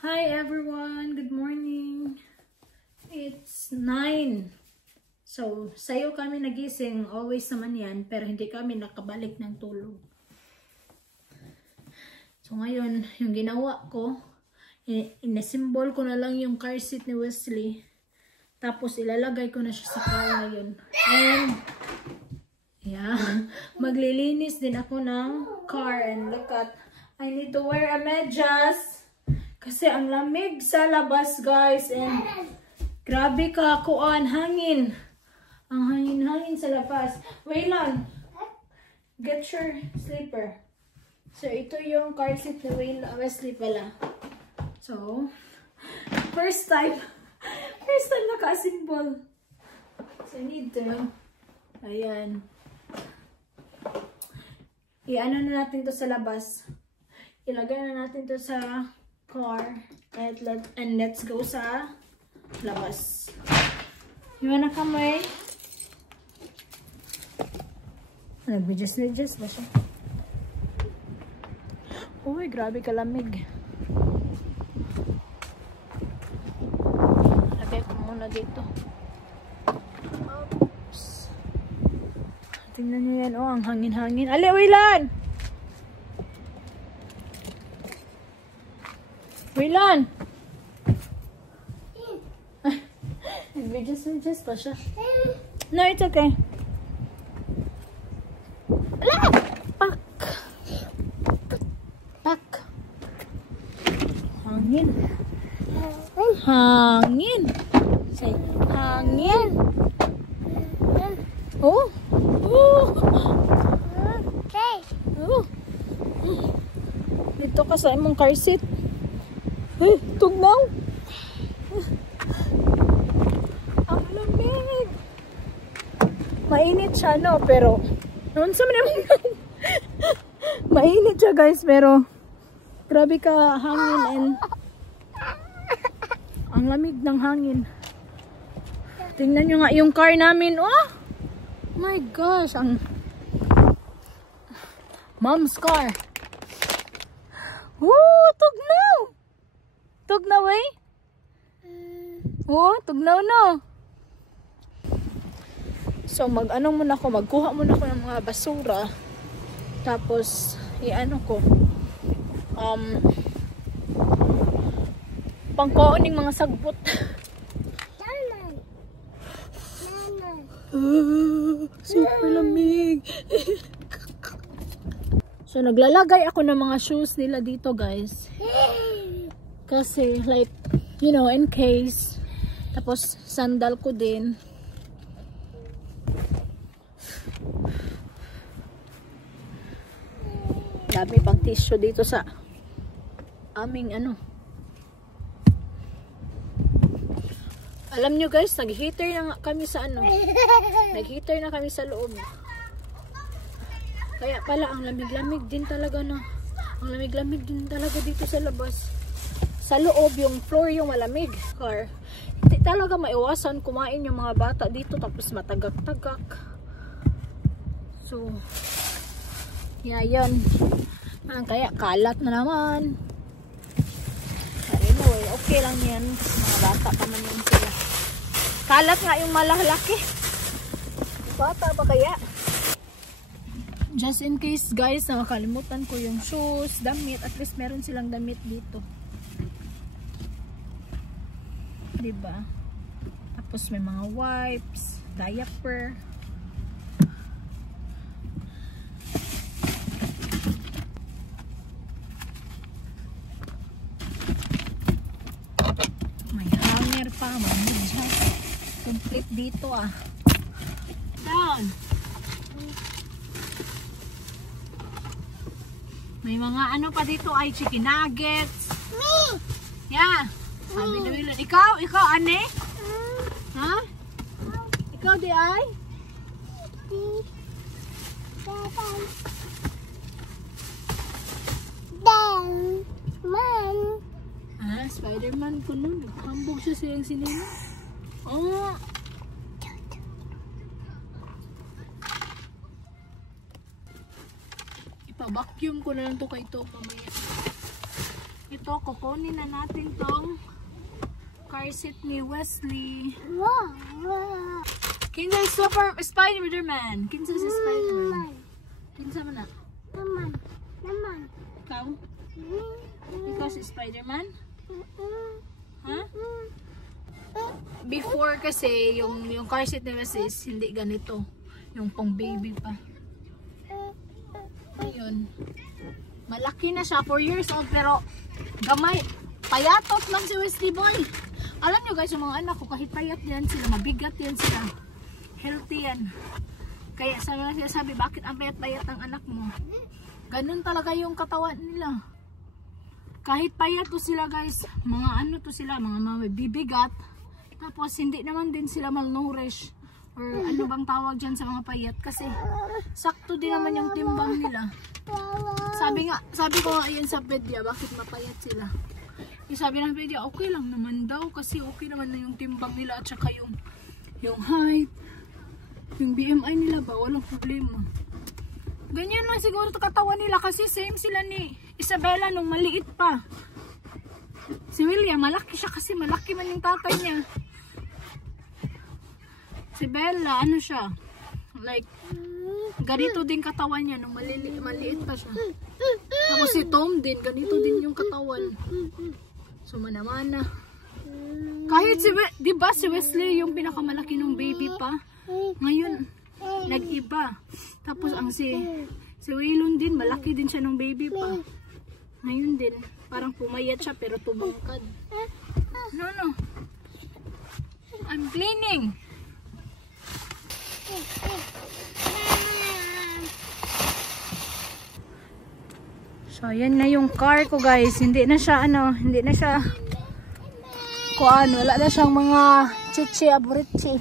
Hi everyone! Good morning! It's 9. So, sayo kami nagising. Always naman yan. Pero hindi kami nakabalik ng tulog. So, ngayon, yung ginawa ko, inasimbol ko na lang yung car seat ni Wesley. Tapos, ilalagay ko na siya sa car ngayon. And, yeah, maglilinis din ako ng car. And look at, I need to wear a medyas. Kasi ang lamig sa labas, guys. And, grabe ka, kuan, hangin. Ang hangin-hangin sa labas. Wait lang. Get your slipper. So, ito yung car seat ni Wesley pala. So, first time naka-symbol. So, I need to, ayan. I-ano na natin to sa labas. Ilagay na natin to sa car. And let's go sa labas. You wanna come away? Nag-adjust ba siya? Uy, grabe kalamig. Lagay ko muna dito. Oops. Tingnan nyo yan. Oh, ang hangin-hangin. Ali, Wilan! Wilan! Nag-adjust ba siya? No, it's okay. Pak. Hangin. Hangin. Say, hangin. Oh. Oh. Okay. Oh. Dito ka sa imong car seat. Hey, tugnaw. Ang lamig. Mainit siya, no? Pero, noon sa mga mainit siya, guys, pero grabe ka hangin and ang lamig ng hangin. Tingnan nyo nga yung car namin. Oh my gosh, ang mom's car. Woo, tugnaw. Tugnaw eh. Oh, tugnaw no. So mag-ano muna ako, magkuha muna ako ng mga basura. Tapos i-ano ko pangkuoning mga sagbot. Super lamig. So naglalagay ako ng mga shoes nila dito, guys. Kasi like, you know, in case. Tapos sandal ko din. Dami pang tissue dito sa aming ano. Alam nyo, guys, nag-heater na kami sa ano. Nag-heater na kami sa loob. Kaya pala ang lamig-lamig din talaga na. Ang lamig-lamig din talaga dito sa labas. Sa loob, yung floor yung malamig. Car. Hindi talaga maiwasan kumain yung mga bata dito tapos matagak-tagak. So, yeah, yun. Kaya kalat na naman. Anyway, okay lang yan. Mga bata pa man yun sila. Kalat nga yung malalaki. Bata ba kaya? Just in case, guys, nakakalimutan ko yung shoes, damit. At least meron silang damit dito. Diba? Tapos may mga wipes, diaper. Pa, mamudya. Complete dito ah. Down. May mga ano pa dito ay chicken nuggets. Me. Yeah. Sabi na Wilon. Ikaw, ane? Ha? Ikaw di ay? Spider-Man ko nun. Hambog siya silang sinila. Oh! Ipabak I-vacuum ko na lang to kay Tom mamaya. Ito, kukunin na natin tong car seat ni Wesley. Kinsa si Spider-Man. Kinsa si Spider-Man. Kinsa man na? Naman. Ikaw? Ikaw si Spider-Man? Ha? Before kasi, yung car seat ni Wesley is hindi ganito. Yung pang baby pa. Ayun. Malaki na siya, 4 years old, pero gamay. Payatot lang si Wesley boy. Alam nyo guys, yung mga anak ko, kahit payat yan sila, mabigat yan sila. Healthy yan. Kaya sabi, bakit ang payat-payat ng anak mo? Ganun talaga yung katawan nila. Kahit payat to sila guys, mga ano to sila, mga mabibigat. Tapos hindi naman din sila malnourished. Or ano bang tawag dyan sa mga payat. Kasi sakto din naman yung timbang nila. Sabi ko nga yun sa pedya, bakit mapayat sila? Sabi ng pedya, okay lang naman daw. Kasi okay naman na yung timbang nila at saka yung height. Yung BMI nila ba, walang problema. Ganyan lang siguro ito katawan nila kasi same sila ni Isabella nung maliit pa. Si William, malaki siya kasi malaki man yung tatay niya. Si Bella, ano siya? Like, ganito din katawan niya nung maliit pa siya. Tapos si Tom din, ganito din yung katawan. So mana-mana. Kahit di ba si Wesley yung pinakamalaki nung baby pa? Ngayon, nag-iba. Tapos ang si Waylon din, malaki din siya nung baby pa. Ngayon din, parang pumayat siya pero tumangkad. No. I'm cleaning. So, yan na yung car ko guys. Hindi na siya wala na siyang mga chichi aburichi.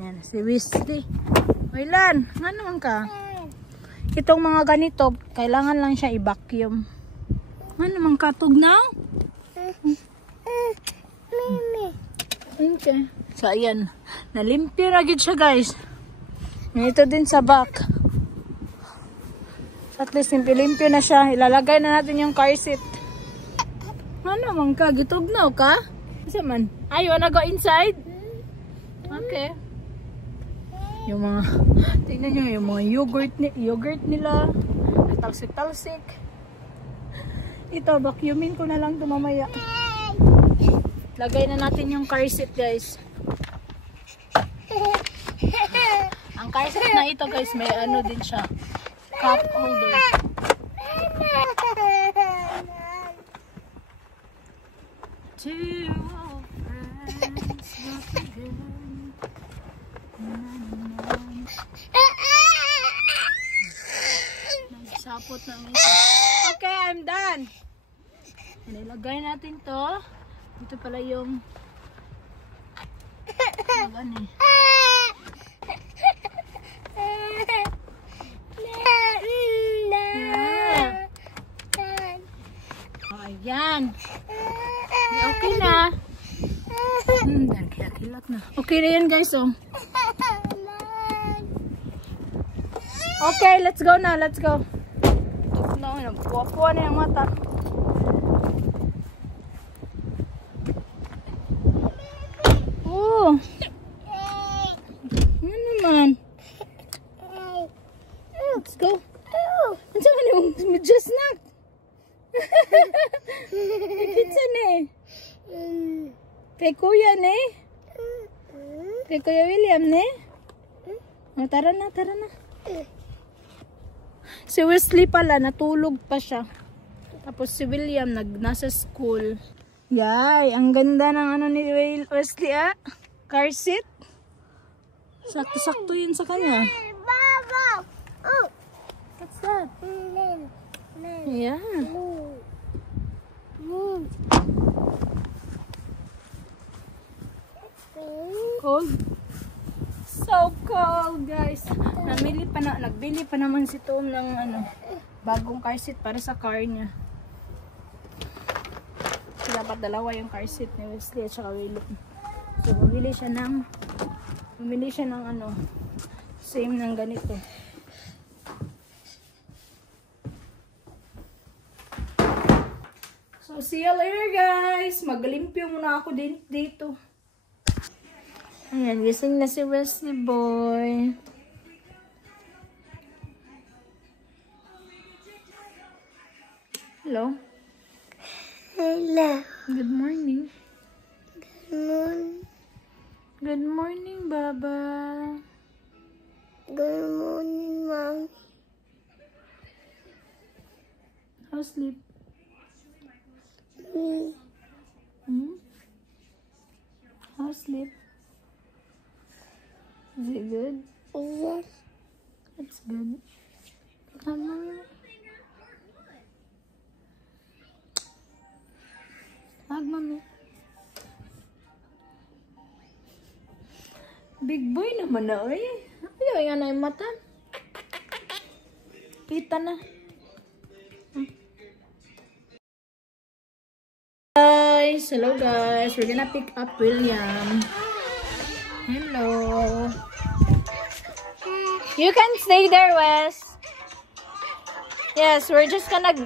Ayan, si Wesley. Wailan, nga naman ka? Itong mga ganito, kailangan lang siya i-vacuum. Nga naman ka, tugnaw? Okay. So, ayan. Nalimpyo na gid siya guys. Ito din sa back. So, at least limpyo na siya. Ilalagay na natin yung car seat. Nga naman ka, gitugnaw ka? Kasi man, you wanna go inside? Okay. Yung mga, tingnan nyo, yung mga yogurt nila, talsik-talsik. Ito, vacuumin ko na lang ito mamaya. Lagay na natin yung car seat guys. Ang car seat na ito guys, may ano din siya, cup holder. Two friends not again. Nagsapot ng isa. Okay, I'm done. Ilagay natin to. Ito pala yung ano eh. Ayan. Okay na. Kilat na. Okay na yan guys, oh. Okay, let's go na. Let's go. Nagpuwa-puwa na yung mata. Oh. Ano naman? Let's go. Ano naman yung medyo snack? Pizza na eh. Kay Kuya ne? Kay Kuya William ne? Oh, tara na, tara na. Si Wesley pala, natulog pa siya. Tapos si William, nasa school. Yay, ang ganda ng ano ni Wesley ah. Car seat. Sakto-sakto yun sa kanya. What's that? Yeah. Cold? So cold guys. Nagbili pa naman si Tom ng ano, bagong car seat para sa car niya. Dapat dalawa yung car seat ni Wesley at saka William. So bumili siya ng ano, same ng ganito. So, see you later, guys. Maglimpyo muna ako dito. Ayan, gising na si Wesley boy. Hello? Hello. Good morning. Good morning. Good morning, Baba. Good morning, Mommy. How's sleep? Me. How's sleep? Is it good? Yes. It's good. Mama. Hug, Mommy. Big boy naman na, oy. Ayaw nga na yung mata. Kita na. Guys, hello guys. We're gonna pick up William. Hello. You can stay there, Wes. Yes, we're just gonna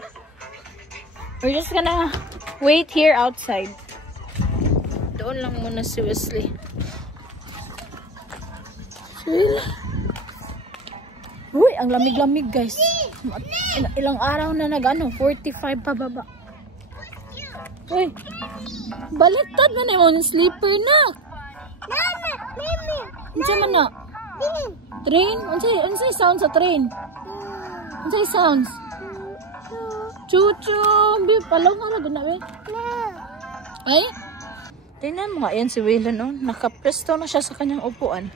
wait here outside. Doon lang muna si Wesley. Uy, ang lamig-lamig, guys. Ilang araw na nag-ano, 45 pababa. Uy, baliktad man yung sleeper na. Mama, Mimi. Unsa man na? Train? Unsay sound sa train? Unsay sounds? Chuchu, bi palong ara gud na we. Ay? Tingnan mo nga yan si Wilon, oh. Nakapresto na siya sa kanyang upuan.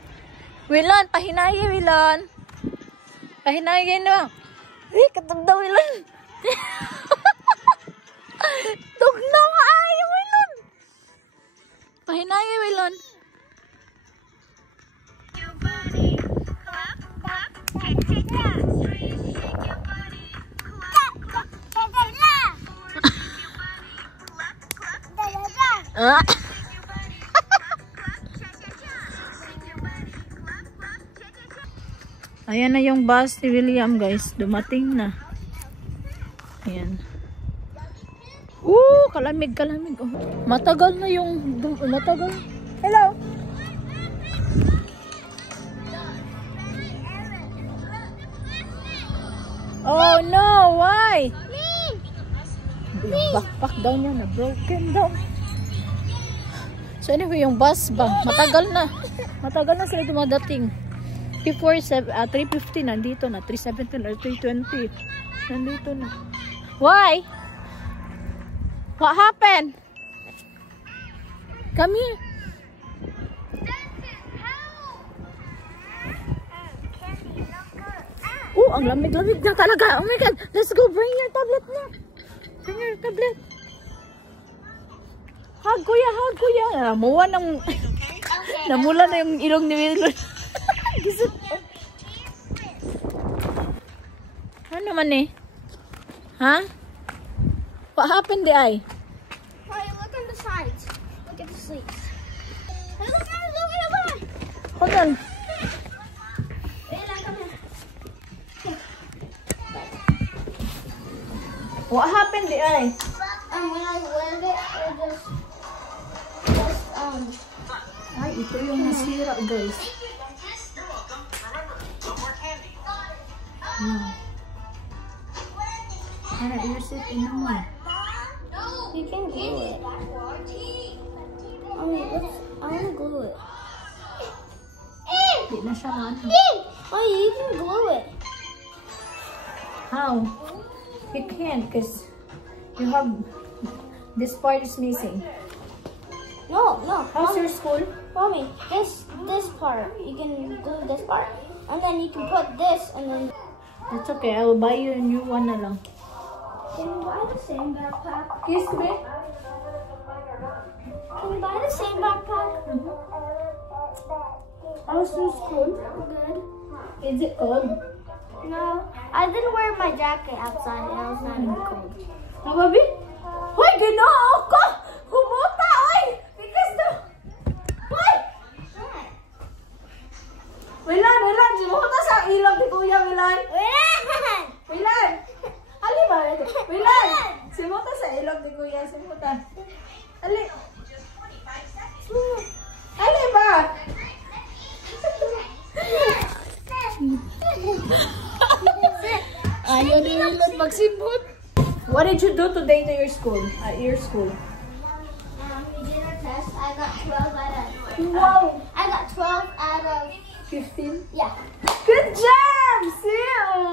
Wilon, pahinayi, Wilon. Pahinayi na. Ay, katagda, Wilon. Tugnaw nga ay, Wilon. Pahinayi, Wilon. Ah. Ayan na yung bus ni William, guys. Dumating na. Ayan. Kalamig. Oh. Matagal na yung... Matagal. Hello! Oh no! Why? Yung backpack daw niya na broken daw. So anyway, yung bus ba? Matagal na. Matagal na sila dumadating. Before 3:50 nandito na, 3:17 or 3:20 nandito na. Why? What happened? Come here. Ang lamig-lamig na talaga. Oh my God, let's go. Bring your tablet na. Bring your tablet. Hug kuya. Namuha ng namula na yung ilong ni Wilon. Gisip. Ano man eh? Huh? What happened di ay? Hey, look on the sides. Look at the sleeves. Hey, look. Hold on. What happened di ay? When I landed, it just Ay, ito yung nasira, guys. Ano, earset, mo. You can glue it. I want to glue it. Di na siya man. Oh, you can glue it. How? You can't, because you have... This part is missing. No. How's your school? Mommy, this part, you can glue this part. And then you can put this and then... That's okay, I will buy you a new one na lang. Can you buy the same backpack? Excuse me? Can you buy the same backpack? How's your school? Good. Is it cold? No, I didn't wear my jacket outside. It was not even cold. Babi? Hoy, ginoo ko! Humuta, oy! Because the... Hoy! Wilan! Humuta sa ilog ni Kuya, Wilan! Wait! Wilan! Ali ba? Wilan! Simuta sa ilog ni Kuya. Simuta. Ali. Ali ba? Ayaw ni Wilon magsimot. What did you do today to your school? At your school? We did our test. I got 12 out of. Wow. I got 12 out of 15? Yeah. Good job, Sil!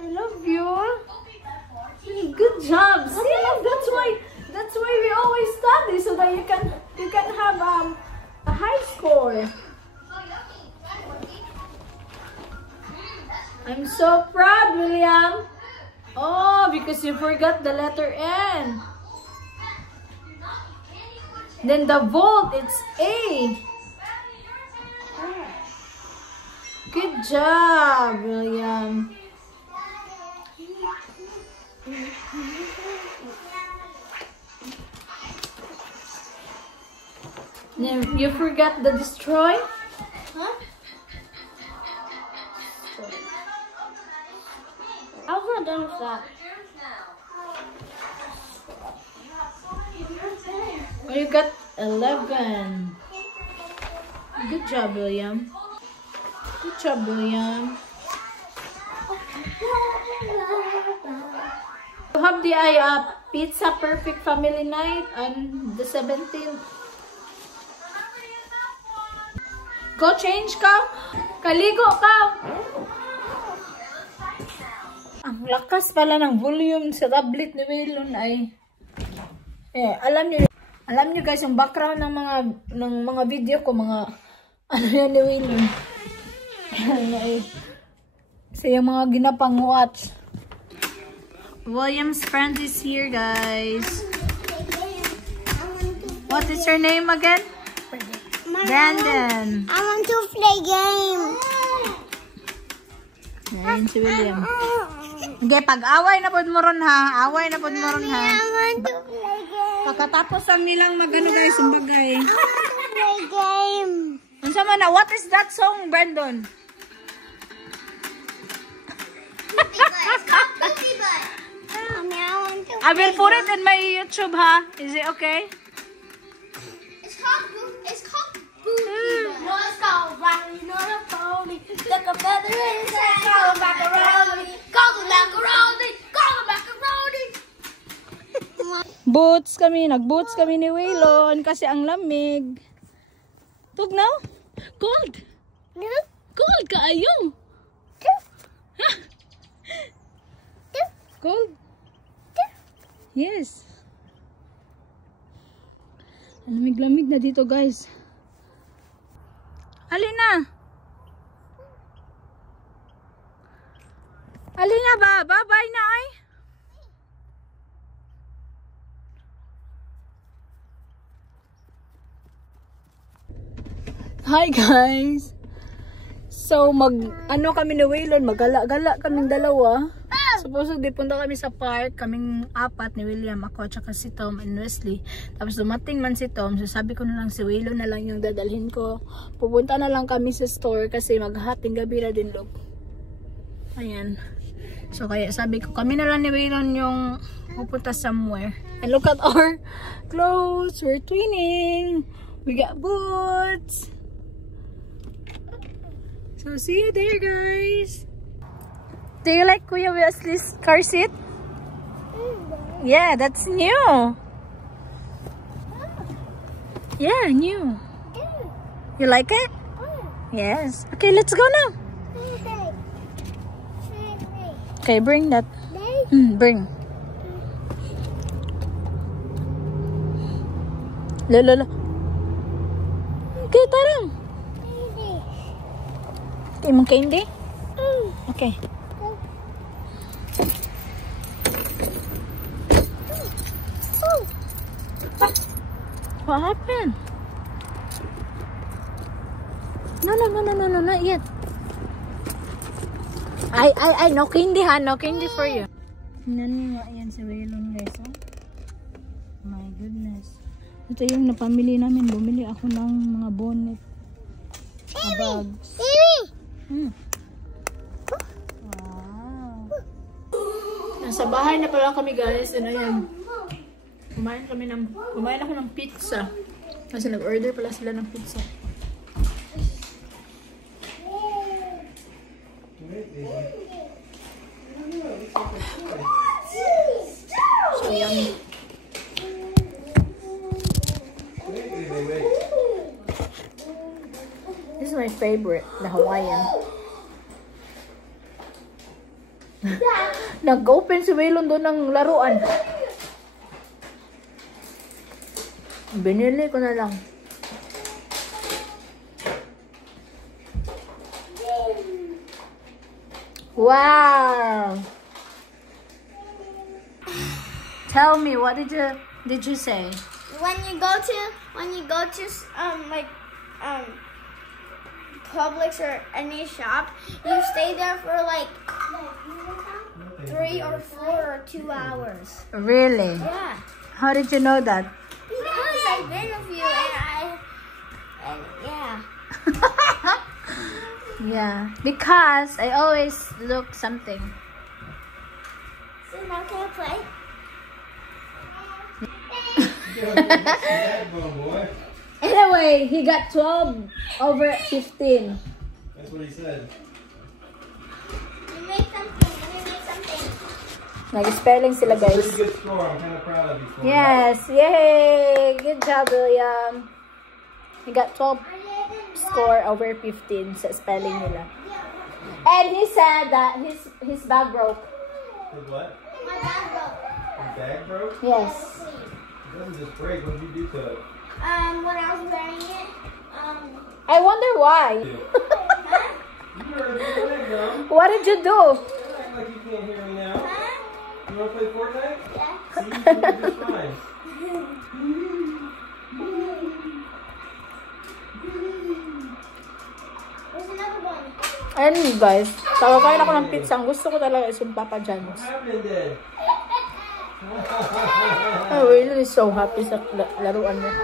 I love you. Good job, Sil. That's why we always study so that you can have a high score. I'm so proud, William. Oh, because you forgot the letter N. Then the volt, it's A. Good job, William. You forgot the destroy? Huh? I was not done with that. Oh, you got 11. Good job, William. Good job, William. You have the Pizza Perfect Family Night on the 17th. Go change ka. Kaligo ka. Ang lakas pala ng volume sa tablet ni Wilon ay alam niyo guys yung background ng mga video ko, mga ano yan ni Wilon. So yung mga ginapang watch. William's friend is here, guys. What is your name again? Brandon. I want to play game. Ayan si William. Okay, pag-away na pod mo ron ha. Away na pod mo ron ha. I want to play game. Pagkatapos ang nilang magano guys, umbagay. I want to play game. Unsa man na? What is that song, Brandon? Mommy, I want to I will put it in my YouTube ha. Is it okay? It's called Booty. No, it's called Riding on a Pony. Stuck a feather in his head. Call him macaroni. Call him macaroni. Call him macaroni. Boots kami. Nag-boots kami ni Waylon kasi ang lamig. Tugnaw? Cold. Cold ka ayo. Cold? Yes. Lamig-lamig na dito, guys. Alina. Alina ba? Bye-bye na ay. Hi, guys. So, ano kami ni Waylon, magala-gala kaming dalawa. Supposedly, punta kami sa park, kaming apat ni William, ako, tsaka si Tom and Wesley. Tapos dumating man si Tom, so sabi ko na lang si Waylon na lang yung dadalhin ko. Pupunta na lang kami sa store kasi maghahating gabi na din, look. Ayan. So, kaya sabi ko, kami na lang ni Waylon yung pupunta somewhere. And look at our clothes, we're twinning. We got boots. So, see you there, guys. Do you like Kuya Wesley's car seat? Yeah, that's new. Yeah, new. You like it? Yes. Okay, let's go now. Okay, bring that. Bring. Lolo. Okay, tarang. Okay, mong candy? Okay. What happened? No, not yet. I no candy ha, no candy for you. Nani nga yan si Waylon, guys, oh. My goodness. Ito yung napamili namin, bumili ako ng mga bonnet. Bags. Wow. Nasa bahay na pala kami guys. And ayan. Kumain ako ng pizza. Kasi nag-order pala sila ng pizza. So yummy. This is my favorite, the Hawaiian. Nag-open si Waylon doon ng laruan. Binili ko na lang. Wow! Tell me, what did you say? When you go to Publix or any shop, you stay there for like 3 or 4 or 2 hours. Really? Yeah. How did you know that? Because I've been with you and yeah. Yeah, because I always look something. So now can I play? Anyway, he got 12 over 15. That's what he said. You made something. Nag-spelling sila guys. Pretty good score. I'm kind of proud of you. Yes, yay! Good job, William. He got 12 score over 15 sa spelling nila. And he said that his bag broke. His what? My bag broke. His bag broke? Yes. It doesn't just break. What did you do to it? When I was wearing it, I wonder why. You heard it, Gum. What did you do? Don't act like you can't hear me now. You want to play Fortnite? yeah. See, you can do just fine. There's another one. Ayun guys, kakain ako ng pizza. Ang gusto ko talaga is yung Papa John's. What happened then? I really so happy sa laruan niya.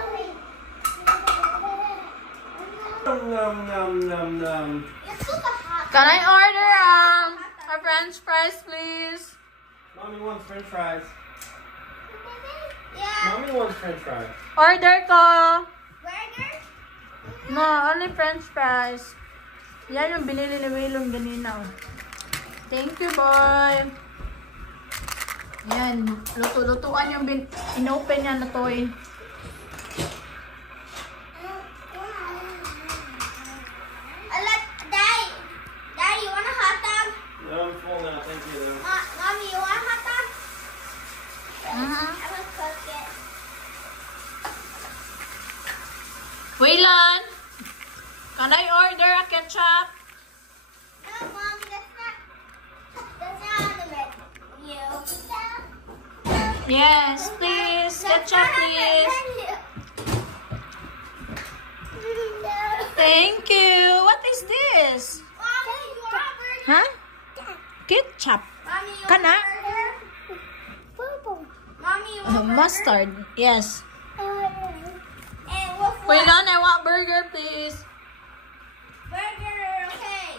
Nom, nom, nom, nom. It's super hot. Can I order a French fries, please? Mommy wants French fries. Yeah. Mommy wants French fries. Order ko. Burger? No, only French fries. Yan yung binili ni Waylon ganina. Thank you, boy. Yan, luto-lutuan yung inopen niya na toy. Daddy, you want a hot dog? No, I'm full now. Thank you, though. Mommy, you want a hot dog? Uh-huh. I'm gonna cook it. Waylon, can I order a ketchup? No, Mommy, that's not the menu. Yes, please. Ketchup, please. Thank you. What is this? Mommy, you want a burger? Huh? Ketchup. Mommy, you Kana? want a burger? Mommy, you want a burger? Mustard. Yes. And what? Waylon, I want burger, please. Burger, okay.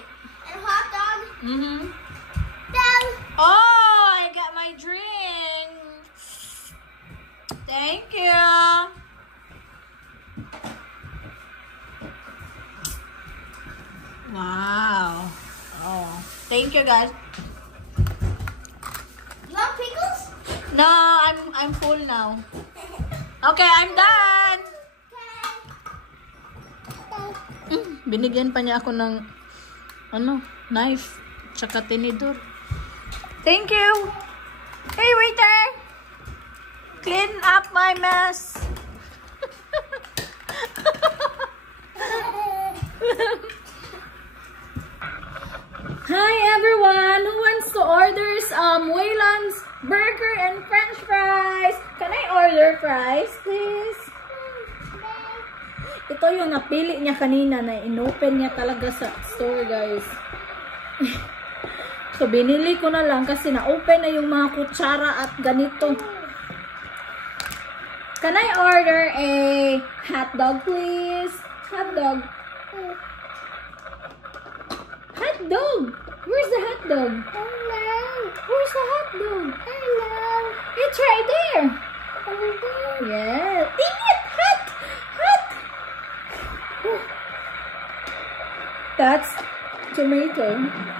And hot dog? Mm-hmm. Dog. Oh, I got my drink. Thank you. Wow. Oh, thank you, guys. You want pickles? No, I'm full now. Okay, I'm done. Binigyan pa niya ako ng knife, tsaka tinidor. Thank you. Hey, waiter. Clean up my mess. Hi everyone. Who wants to order Waylon's burger and French fries? Can I order fries, please? Ito yung napili niya kanina na inopen niya talaga sa store, guys. So, binili ko na lang kasi na-open na yung mga kutsara at ganito. Can I order a hot dog, please? Hot dog. Hot dog! Where's the hot dog? Where's the hot dog?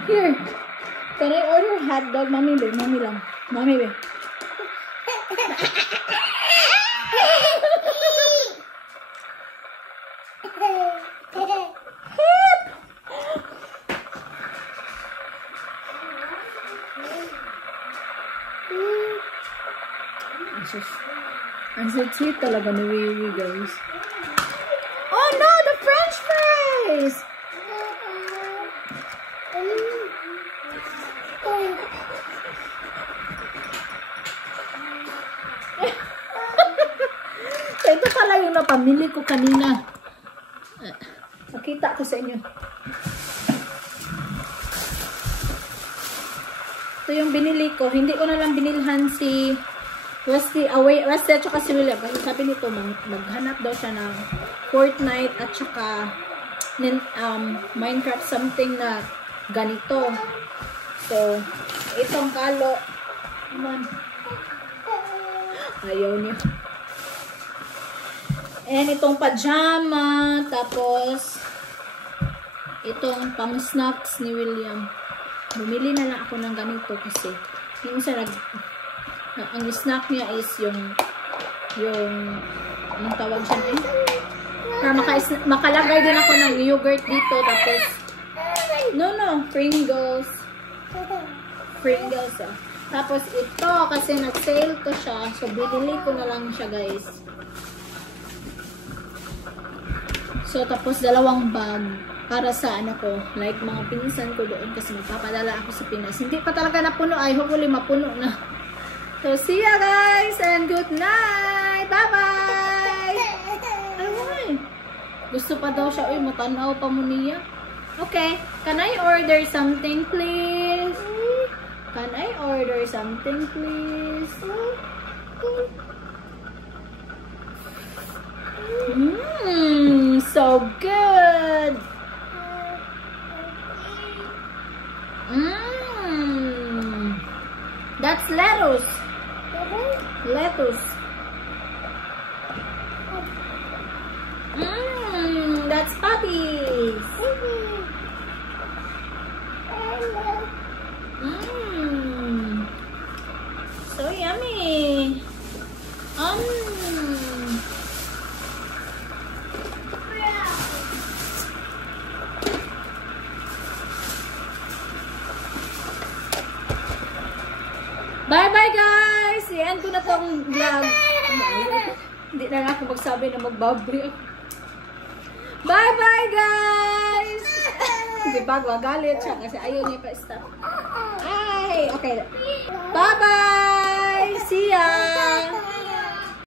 Here. Can I order hot dog? Mommy, be. Mommy lang. Mommy, be. Ang sweet talaga ni Wiwi, guys. Oh no, the French fries! So, ito pala yung napamili ko kanina. Nakita ko sa inyo. Ito yung binili ko. Hindi ko na lang binilhan si Wesley at saka si William. Kasi sabi nito, maghanap daw siya ng Fortnite at saka Minecraft something na ganito. So, itong kalo. Come on. Ayaw niya. And itong pajama. Tapos, itong pang snacks ni William. Bumili na lang ako ng ganito kasi minsan ang snack niya is yung anong tawag siya na para makalagay din ako ng yogurt dito. Tapos Pringles tapos ito kasi nag-sale to siya, so binili ko na lang siya, guys. So tapos dalawang bag para sa ko, like mga pinsan ko doon kasi magpapadala ako sa Pinas. Hindi pa talaga napuno, I hopefully mapuno na. So, see ya, guys, and good night. Bye-bye. Ay, gusto pa daw siya. Uy, matanaw pa mo niya. Okay, can I order something, please? Can I order something, please? So good. That's lettuce. Lettuce. That's puppies. So yummy. Bye-bye, guys! I-end ko na tong vlog. Hindi na lang ako magsabi na magbabri. Bye-bye, guys! Di ba, galit siya kasi ayaw niya pa-stop. Ay, okay. Bye-bye!